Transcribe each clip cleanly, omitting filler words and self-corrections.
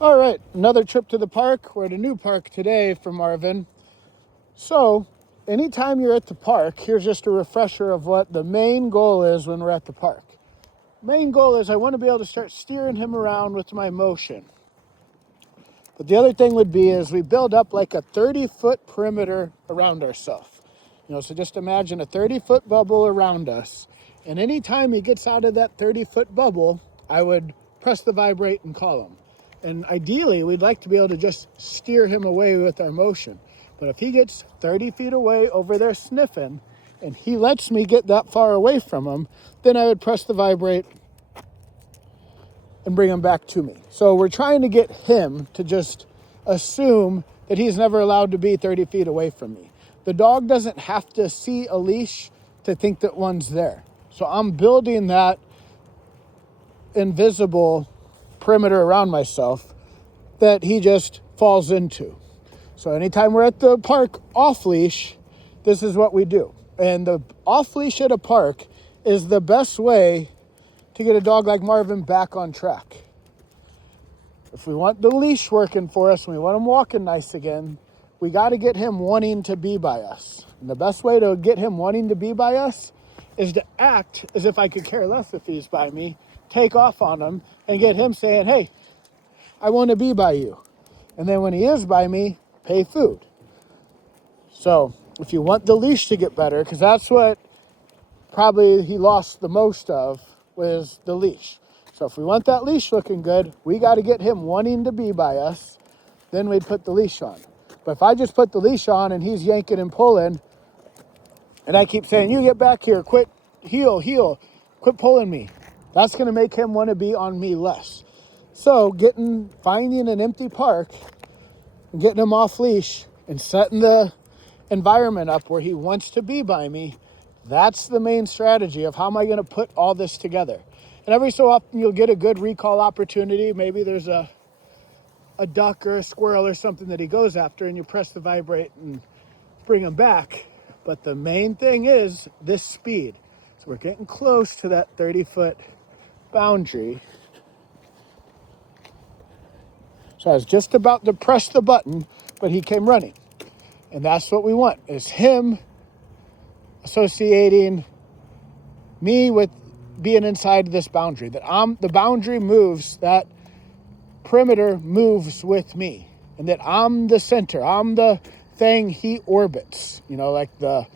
All right, another trip to the park. We're at a new park today for Marvin. So, anytime you're at the park, here's just a refresher of what the main goal is when we're at the park. Main goal is I want to be able to start steering him around with my motion. But the other thing would be is we build up like a 30-foot perimeter around ourselves. So just imagine a 30-foot bubble around us. And anytime he gets out of that 30-foot bubble, I would press the vibrate and call him. And ideally, we'd like to be able to just steer him away with our motion. But if he gets 30 feet away over there sniffing, and he lets me get that far away from him, then I would press the vibrate and bring him back to me. So we're trying to get him to just assume that he's never allowed to be 30 feet away from me. The dog doesn't have to see a leash to think that one's there. So I'm building that invisible perimeter around myself that he just falls into. So anytime we're at the park off leash, this is what we do. And the off leash at a park is the best way to get a dog like Marvin back on track. If we want the leash working for us and we want him walking nice again, we got to get him wanting to be by us. And the best way to get him wanting to be by us is to act as if I could care less if he's by me, take off on him, and get him saying, hey, I want to be by you. And then when he is by me, pay food. So if you want the leash to get better, because that's what probably he lost the most of, was the leash. So if we want that leash looking good, we got to get him wanting to be by us. Then we'd put the leash on. But if I just put the leash on and he's yanking and pulling, and I keep saying, you get back here, quit, heel, quit pulling me, that's going to make him want to be on me less. So finding an empty park and getting him off leash and setting the environment up where he wants to be by me, that's the main strategy of how am I going to put all this together. And every so often you'll get a good recall opportunity. Maybe there's a duck or a squirrel or something that he goes after, and you press the vibrate and bring him back. But the main thing is this speed. So we're getting close to that 30-foot boundary. So I was just about to press the button, but he came running. And that's what we want, is him associating me with being inside this boundary. That the boundary moves, that perimeter moves with me. And that I'm the center. I'm the thing he orbits. Like the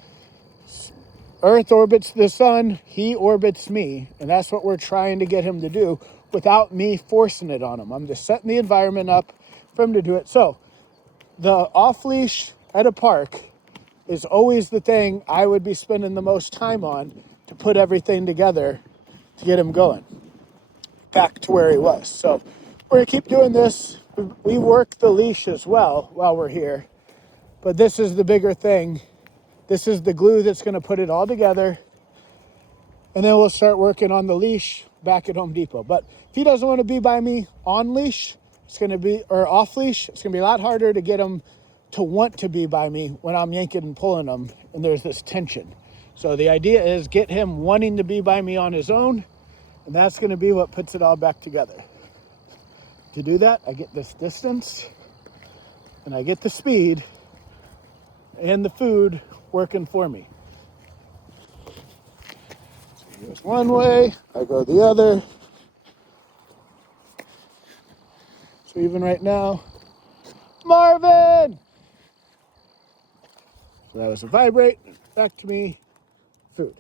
Earth orbits the sun, he orbits me. And that's what we're trying to get him to do without me forcing it on him. I'm just setting the environment up for him to do it. So the off-leash at a park is always the thing I would be spending the most time on to put everything together to get him going back to where he was. So we're going to keep doing this. We work the leash as well while we're here. But this is the bigger thing. This is the glue that's going to put it all together. And then we'll start working on the leash back at Home Depot. But if he doesn't want to be by me on leash, or off leash, it's going to be a lot harder to get him to want to be by me when I'm yanking and pulling him and there's this tension. So the idea is get him wanting to be by me on his own, and that's going to be what puts it all back together. To do that, I get this distance, and I get the speed and the food working for me. So he goes one way, I go the other. So even right now, Marvin! So that was a vibrate, back to me, food.